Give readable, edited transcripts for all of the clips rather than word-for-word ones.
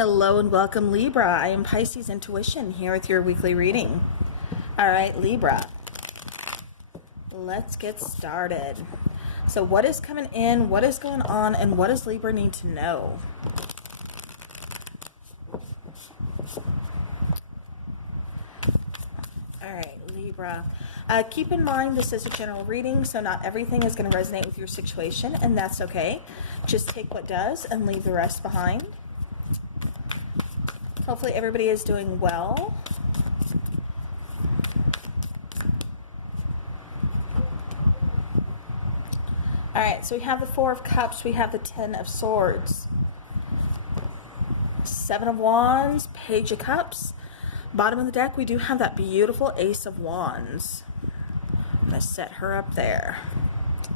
Hello and welcome, Libra. I am Pisces Intuition here with your weekly reading. All right, Libra, let's get started. So what is coming in, what is going on, and what does Libra need to know? All right, Libra. Keep in mind this is a general reading, so not everything is going to resonate with your situation, and that's okay. Just take what does and leave the rest behind. Hopefully everybody is doing well. All right, so we have the Four of Cups, we have the Ten of Swords, Seven of Wands, Page of Cups. Bottom of the deck, we do have that beautiful Ace of Wands. I'm going to set her up there.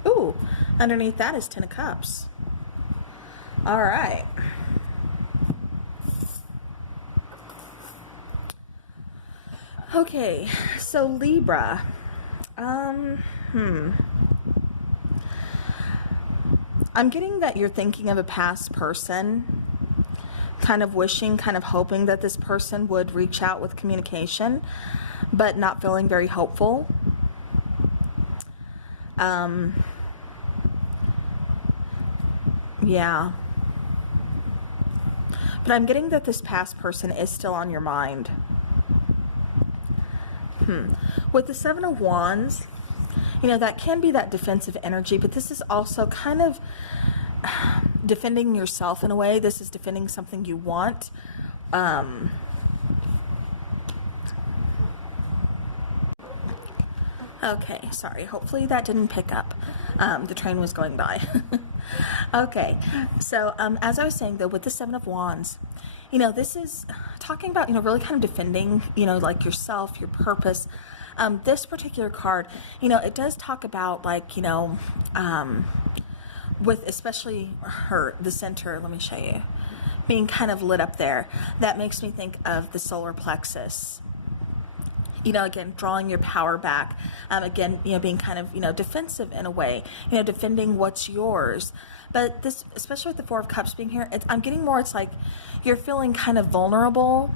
Ooh, underneath that is Ten of Cups. All right. Okay, so Libra, I'm getting that you're thinking of a past person, kind of wishing, kind of hoping that this person would reach out with communication, but not feeling very hopeful. Yeah. But I'm getting that this past person is still on your mind. With the Seven of Wands, you know, that can be that defensive energy, but this is also kind of defending yourself in a way. This is defending something you want. Okay, sorry. Hopefully that didn't pick up. The train was going by. Okay, so as I was saying, though, with the Seven of Wands, you know, this is talking about, you know, really kind of defending, you know, like yourself, your purpose. This particular card, you know, it does talk about, like, you know, with especially the center, let me show you, being kind of lit up there. That makes me think of the solar plexus. You know, again, drawing your power back. Again, you know, being kind of, you know, defensive in a way, you know, defending what's yours. But this, especially with the Four of Cups being here, I'm getting more, it's like you're feeling kind of vulnerable.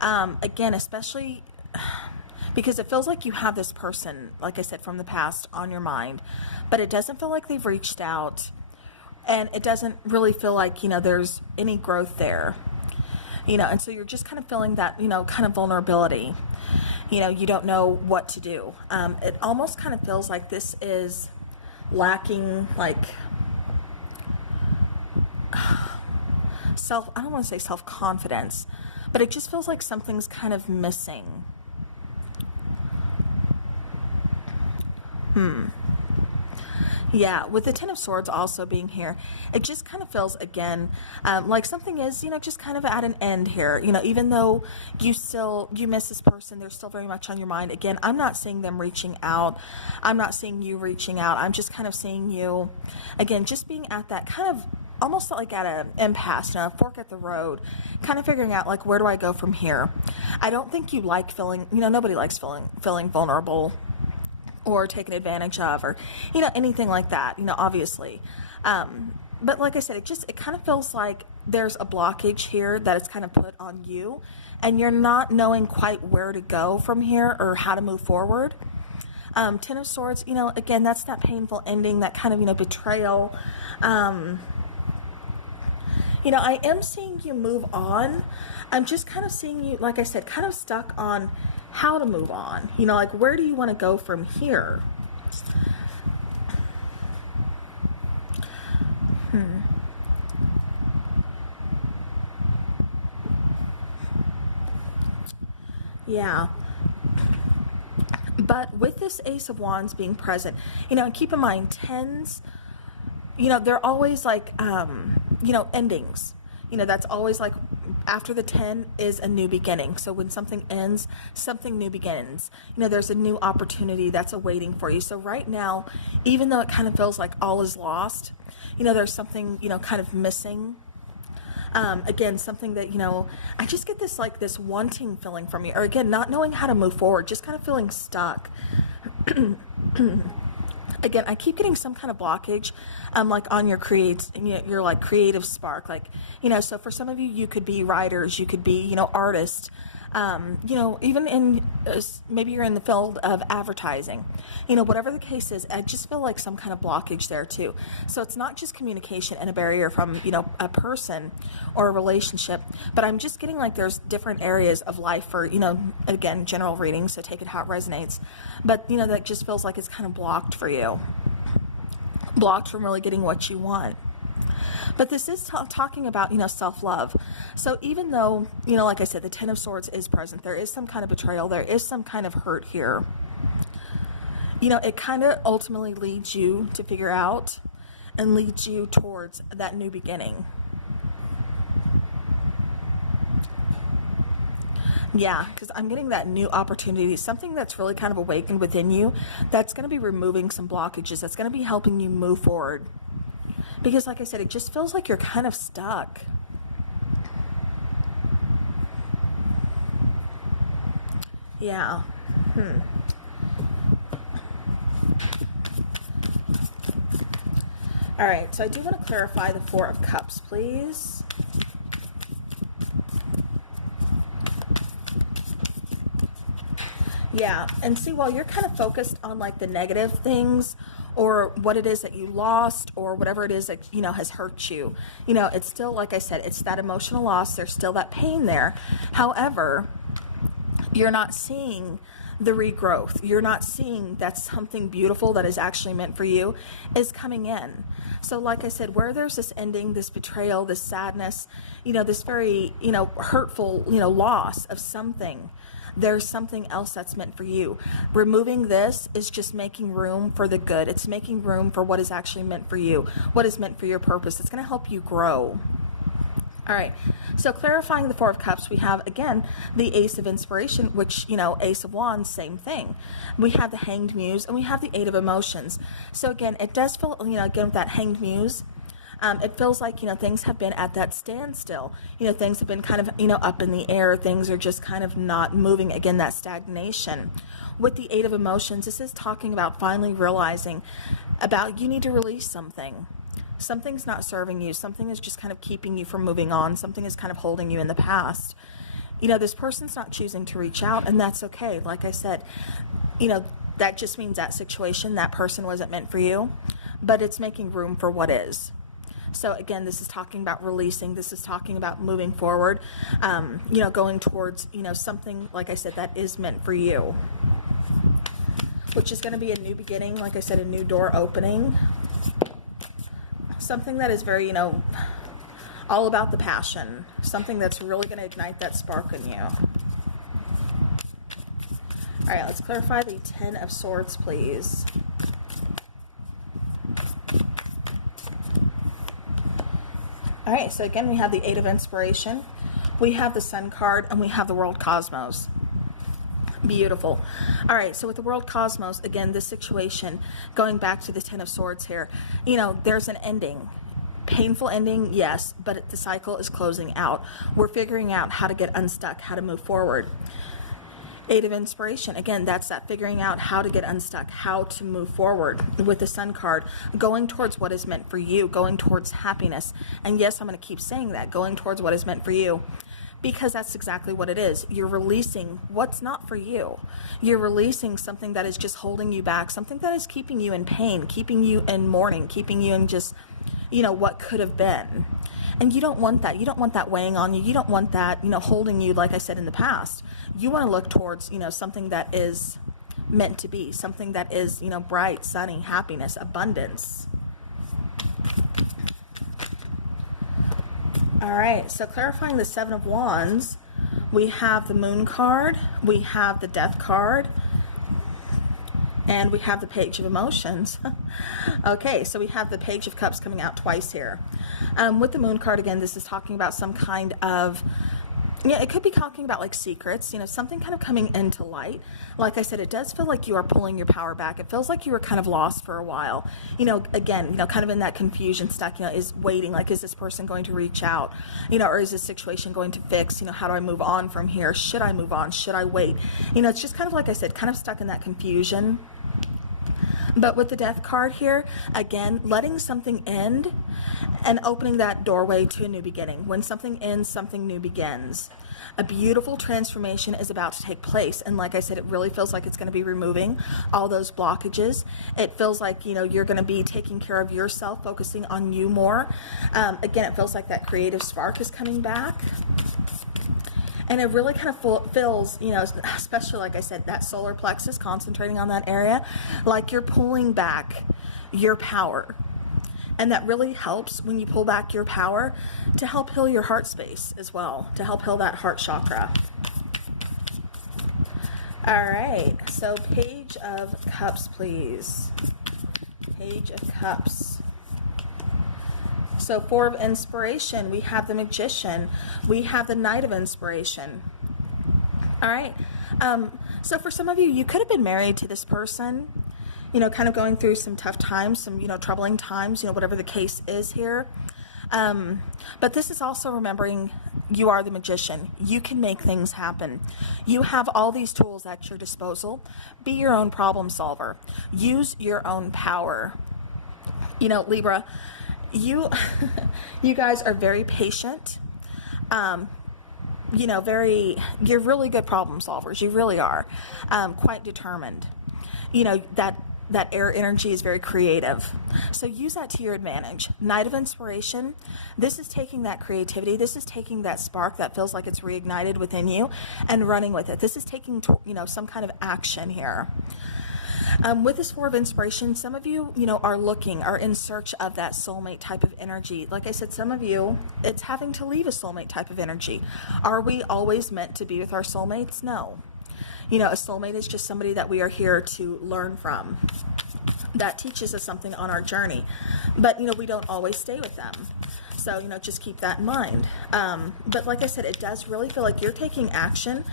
Again, especially because it feels like you have this person, like I said, from the past on your mind, but it doesn't feel like they've reached out, and it doesn't really feel like, you know, there's any growth there. You know, and so you're just kind of feeling that, you know, kind of vulnerability. You know, you don't know what to do. It almost kind of feels like this is lacking, like, I don't want to say self-confidence, but it just feels like something's kind of missing. Yeah, with the Ten of Swords also being here, it just kind of feels, again, like something is, you know, just kind of at an end here. You know, even though you miss this person, they're still very much on your mind. Again, I'm not seeing them reaching out. I'm not seeing you reaching out. I'm just kind of seeing you, again, just being at that kind of, almost like at an impasse, you know, a fork at the road, kind of figuring out, like, where do I go from here? I don't think you like feeling, you know, nobody likes feeling vulnerable or taken advantage of, or, you know, anything like that, you know, obviously. But like I said, it kind of feels like there's a blockage here that is kind of put on you, and you're not knowing quite where to go from here or how to move forward. Ten of Swords, you know, again, that's that painful ending, that kind of, you know, betrayal. You know, I am seeing you move on. I'm just kind of seeing you, like I said, kind of stuck on how to move on. You know, like, where do you want to go from here? Yeah. But with this Ace of Wands being present, you know, and keep in mind, tens, you know, they're always like, you know, endings. You know, that's always like, after the 10 is a new beginning. So when something ends, something new begins. You know, there's a new opportunity that's awaiting for you. So right now, even though it kind of feels like all is lost, you know, there's something, you know, kind of missing. Again, something that, you know, I just get this, like, this wanting feeling from you, or again, not knowing how to move forward, just kind of feeling stuck. again, I keep getting some kind of blockage, like on your your like creative spark, like, so for some of you, you could be writers, you could be, artists, even in, maybe you're in the field of advertising, whatever the case is, I just feel like some kind of blockage there too. So it's not just communication and a barrier from, a person or a relationship, but I'm just getting like there's different areas of life for, again, general reading, so take it how it resonates. But, that just feels like it's kind of blocked for you, blocked from really getting what you want. But this is talking about, self-love. So even though, like I said, the Ten of Swords is present, there is some kind of betrayal, there is some kind of hurt here. It kind of ultimately leads you to figure out and leads you towards that new beginning. Yeah, because I'm getting that new opportunity, something that's really kind of awakened within you, that's going to be removing some blockages, that's going to be helping you move forward. Because like I said, it just feels like you're kind of stuck. Yeah. All right, so I do want to clarify the Four of Cups, please. Yeah, and see, while you're kind of focused on like the negative things, or what it is that you lost, or whatever it is that, has hurt you, it's still, like I said, it's that emotional loss. There's still that pain there. However, you're not seeing the regrowth. You're not seeing that something beautiful that is actually meant for you is coming in. So like I said, where there's this ending, this betrayal, this sadness, this very, hurtful, loss of something, there's something else that's meant for you. Removing this is just making room for the good. It's making room for what is actually meant for you, what is meant for your purpose. It's going to help you grow. All right, so clarifying the Four of Cups, we have, again, the Ace of Inspiration, which, Ace of Wands, same thing. We have the Hanged Muse, and we have the Eight of Emotions. So again, it does feel, again, with that Hanged Muse, it feels like, things have been at that standstill. Things have been kind of, up in the air. Things are just kind of not moving. Again, that stagnation. With the Eight of Emotions, this is talking about finally realizing about you need to release something. Something's not serving you. Something is just kind of keeping you from moving on. Something is kind of holding you in the past. This person's not choosing to reach out, and that's okay. Like I said, that just means that situation, that person wasn't meant for you, but it's making room for what is. So again, this is talking about releasing. This is talking about moving forward, going towards, something, like I said, that is meant for you, which is going to be a new beginning. Like I said, a new door opening, something that is very, all about the passion, something that's really going to ignite that spark in you. All right, let's clarify the Ten of Swords, please. All right, so again, we have the Eight of Inspiration, we have the Sun card, and we have the World Cosmos. Beautiful. All right, so with the World Cosmos, again, this situation, going back to the Ten of Swords here, there's an ending. Painful ending, yes, but the cycle is closing out. We're figuring out how to get unstuck, how to move forward. Eight of Inspiration, again, that's that figuring out how to get unstuck, how to move forward. With the Sun card, going towards what is meant for you, going towards happiness. And yes, I'm going to keep saying that, going towards what is meant for you, because that's exactly what it is. You're releasing what's not for you. You're releasing something that is just holding you back, something that is keeping you in pain, keeping you in mourning, keeping you in just, what could have been. And you don't want that. You don't want that weighing on you. You don't want that, holding you, like I said, in the past. You want to look towards, something that is meant to be, something that is, bright, sunny, happiness, abundance. All right, so clarifying the Seven of Wands, we have the Moon card, we have the Death card, and we have the Page of Emotions. Okay, so we have the Page of Cups coming out twice here. With the Moon card, again, this is talking about some kind of, it could be talking about like secrets, something kind of coming into light. Like I said, it does feel like you are pulling your power back. It feels like you were kind of lost for a while. Again, kind of in that confusion, stuck, is waiting, like, is this person going to reach out? Or is this situation going to fix? How do I move on from here? Should I move on? Should I wait? It's just kind of, like I said, kind of stuck in that confusion. But with the Death card here, again, letting something end and opening that doorway to a new beginning. When something ends, something new begins. A beautiful transformation is about to take place. And like I said, it really feels like it's going to be removing all those blockages. It feels like, you know, you're going to be taking care of yourself, focusing on you more. Again, it feels like that creative spark is coming back. And it really kind of feels, you know, especially like I said, that solar plexus, concentrating on that area, like you're pulling back your power. And that really helps when you pull back your power to help heal your heart space as well, to help heal that heart chakra. All right, so Page of Cups, please. Page of Cups. So 4 of Inspiration, we have the Magician, we have the Knight of Inspiration. All right, so for some of you, you could have been married to this person, you know, kind of going through some tough times, some, you know, troubling times, you know, whatever the case is here. But this is also remembering you are the magician. You can make things happen. You have all these tools at your disposal. Be your own problem solver. Use your own power. You know, Libra, you guys are very patient. You know, you're really good problem solvers. You really are. Quite determined. You know, that air energy is very creative. So use that to your advantage. Knight of Inspiration, this is taking that creativity, this is taking that spark that feels like it's reignited within you and running with it. This is taking, you know, some kind of action here. With this 4 of Inspiration, some of you, you know, are in search of that soulmate type of energy. Like I said, some of you, it's having to leave a soulmate type of energy. Are we always meant to be with our soulmates? No. You know, a soulmate is just somebody that we are here to learn from, that teaches us something on our journey. But, you know, we don't always stay with them. So, you know, just keep that in mind. But like I said, it does really feel like you're taking action.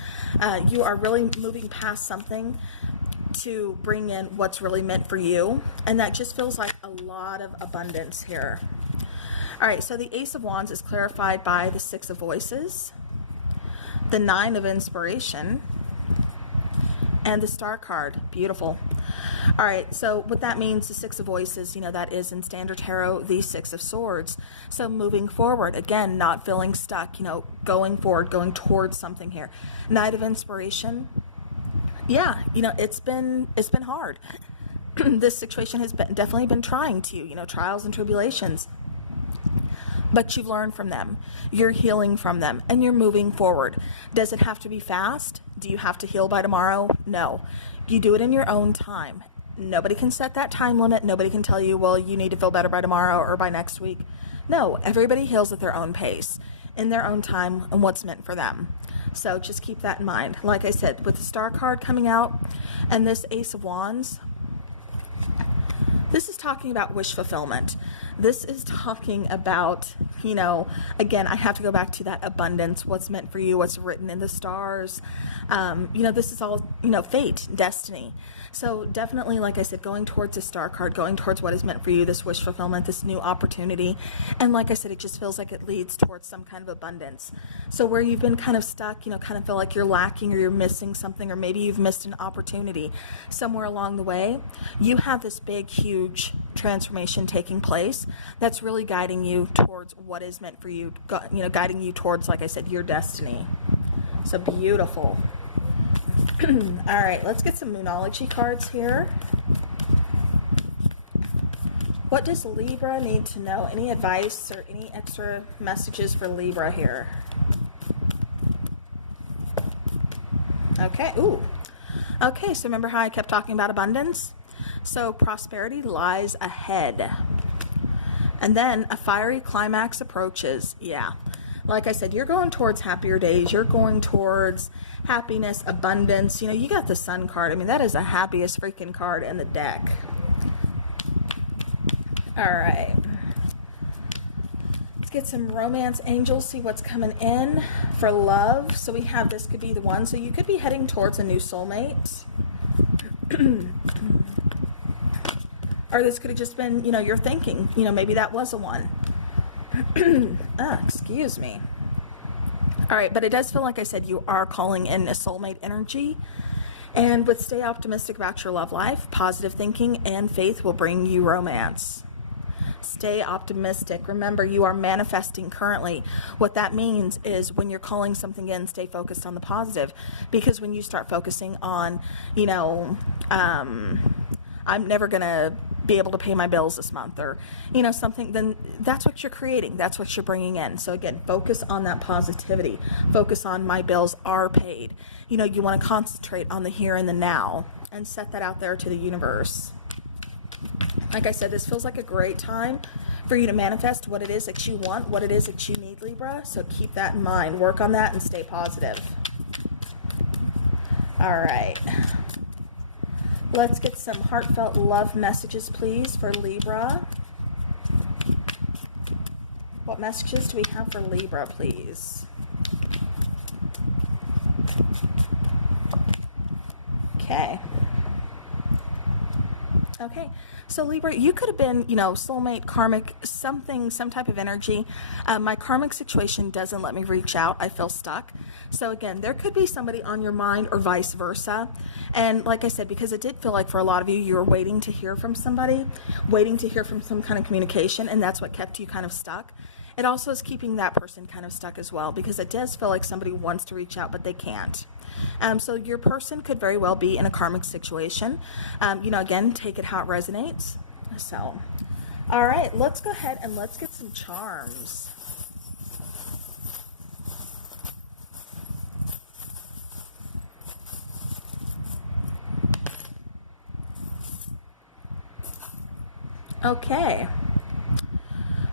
You are really moving past something to bring in what's really meant for you. And that just feels like a lot of abundance here. All right, so the Ace of Wands is clarified by the 6 of Voices, the 9 of Inspiration, and the Star card. Beautiful. All right, so what that means, the 6 of Voices, you know, that is in Standard Tarot, the 6 of Swords. So moving forward, again, not feeling stuck, you know, going forward, going towards something here. Knight of Inspiration. Yeah, you know, it's been hard. This situation has definitely been trying to you, you know, trials and tribulations. But you've learned from them, you're healing from them, and you're moving forward. Does it have to be fast? Do you have to heal by tomorrow? No. You do it in your own time. Nobody can set that time limit. Nobody can tell you, well, you need to feel better by tomorrow or by next week. No, everybody heals at their own pace, in their own time, and what's meant for them. So just keep that in mind. Like I said, with the Star card coming out and this Ace of Wands, this is talking about wish fulfillment. This is talking about, you know, again, I have to go back to that abundance, what's meant for you, what's written in the stars. You know, this is all, you know, fate, destiny. So definitely, like I said, going towards the Star card, going towards what is meant for you, this wish fulfillment, this new opportunity. And like I said, it just feels like it leads towards some kind of abundance. So where you've been kind of stuck, you know, kind of feel like you're lacking or you're missing something, or maybe you've missed an opportunity somewhere along the way, you have this big, huge transformation taking place that's really guiding you towards what is meant for you, you know, guiding you towards, like I said, your destiny. So beautiful. All right, let's get some Monology cards here. What does Libra need to know? Any advice or any extra messages for Libra here? Okay, ooh. Okay, so remember how I kept talking about abundance? So prosperity lies ahead. And then a fiery climax approaches. Yeah. Like I said, you're going towards happier days. You're going towards happiness, abundance. You know, you got the Sun card. I mean, that is the happiest freaking card in the deck. All right. Let's get some romance angels, see what's coming in for love. So we have, this could be the one. So you could be heading towards a new soulmate. Or this could have just been, you know, you're thinking, you know, maybe that was a one. Excuse me. All right, but it does feel like I said you are calling in a soulmate energy. And with stay optimistic about your love life, positive thinking and faith will bring you romance. Stay optimistic. Remember, you are manifesting currently. What that means is when you're calling something in, stay focused on the positive. Because when you start focusing on, I'm never going to be able to pay my bills this month, or, something, then that's what you're creating. That's what you're bringing in. So again, focus on that positivity. Focus on my bills are paid. You want to concentrate on the here and the now and set that out there to the universe. Like I said, this feels like a great time for you to manifest what it is that you want, what it is that you need, Libra. So keep that in mind. Work on that and stay positive. All right. Let's get some heartfelt love messages, please, for Libra. What messages do we have for Libra, please? Okay. Okay, so Libra, you could have been, soulmate, karmic, some type of energy. My karmic situation doesn't let me reach out. I feel stuck. So again, there could be somebody on your mind or vice versa. And like I said, because it did feel like for a lot of you, you were waiting to hear from somebody, waiting to hear from some kind of communication, and that's what kept you kind of stuck. It also is keeping that person kind of stuck as well, because it does feel like somebody wants to reach out, but they can't. So your person could very well be in a karmic situation. Again, take it how it resonates. So, all right, let's go ahead and let's get some charms. Okay.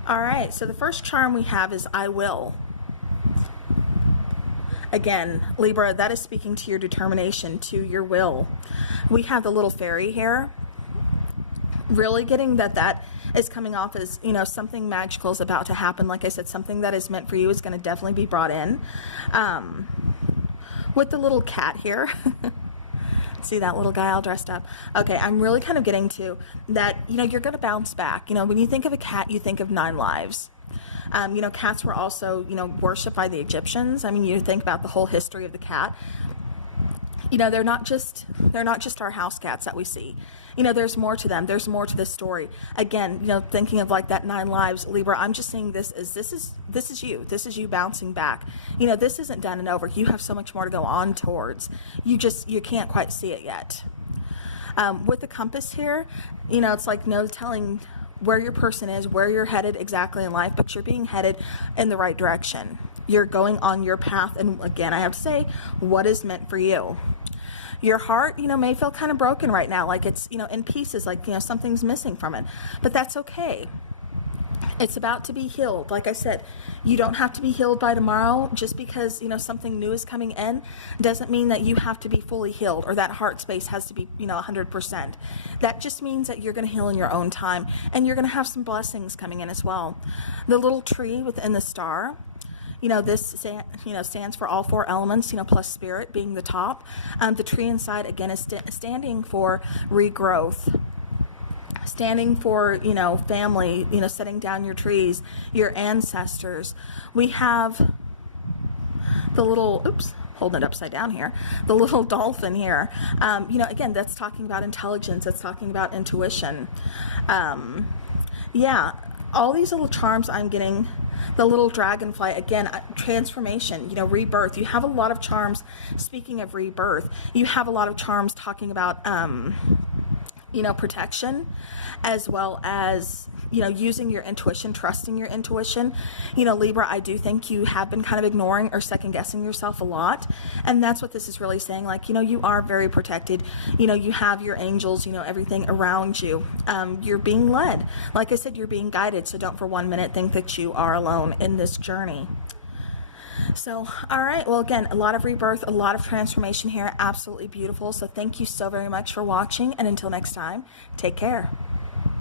All right, so the first charm we have is I will. Again, Libra, that is speaking to your determination, to your will. We have the little fairy here. Really getting that is coming off as, something magical is about to happen. Like I said, something that is meant for you is going to definitely be brought in. With the little cat here. See that little guy all dressed up? Okay, I'm really kind of getting to that, you're going to bounce back. When you think of a cat, you think of 9 lives. Cats were also, worshipped by the Egyptians. I mean, you think about the whole history of the cat. They're not just our house cats that we see. There's more to them. There's more to this story. Again, thinking of like that 9 lives, Libra, I'm just seeing this as this is you. This is you bouncing back. This isn't done and over. You have so much more to go on towards. You can't quite see it yet. With the compass here, it's like no telling where your person is, where you're headed exactly in life, but you're being headed in the right direction. You're going on your path, and again, I have to say, what is meant for you. Your heart, may feel kind of broken right now, like it's, in pieces, like, something's missing from it, but that's okay. It's about to be healed. Like I said, you don't have to be healed by tomorrow. Just because, something new is coming in doesn't mean that you have to be fully healed, or that heart space has to be, 100%. That just means that you're going to heal in your own time, and you're going to have some blessings coming in as well. The little tree within the star, this stands for all 4 elements, plus spirit being the top. The tree inside, again, is standing for regrowth. Standing for, family, setting down your trees, your ancestors. We have the little, holding it upside down here, the little dolphin here. Again, that's talking about intelligence. That's talking about intuition. All these little charms I'm getting. The little dragonfly, again, transformation, rebirth. You have a lot of charms. Speaking of rebirth, you have a lot of charms talking about, protection, as well as, using your intuition, trusting your intuition. Libra, I do think you have been kind of ignoring or second guessing yourself a lot. And that's what this is really saying. Like, you are very protected. You have your angels, everything around you. You're being led. Like I said, you're being guided. So don't for 1 minute think that you are alone in this journey. So, all right. Well, again, a lot of rebirth, a lot of transformation here. Absolutely beautiful. So thank you so very much for watching. And until next time, take care.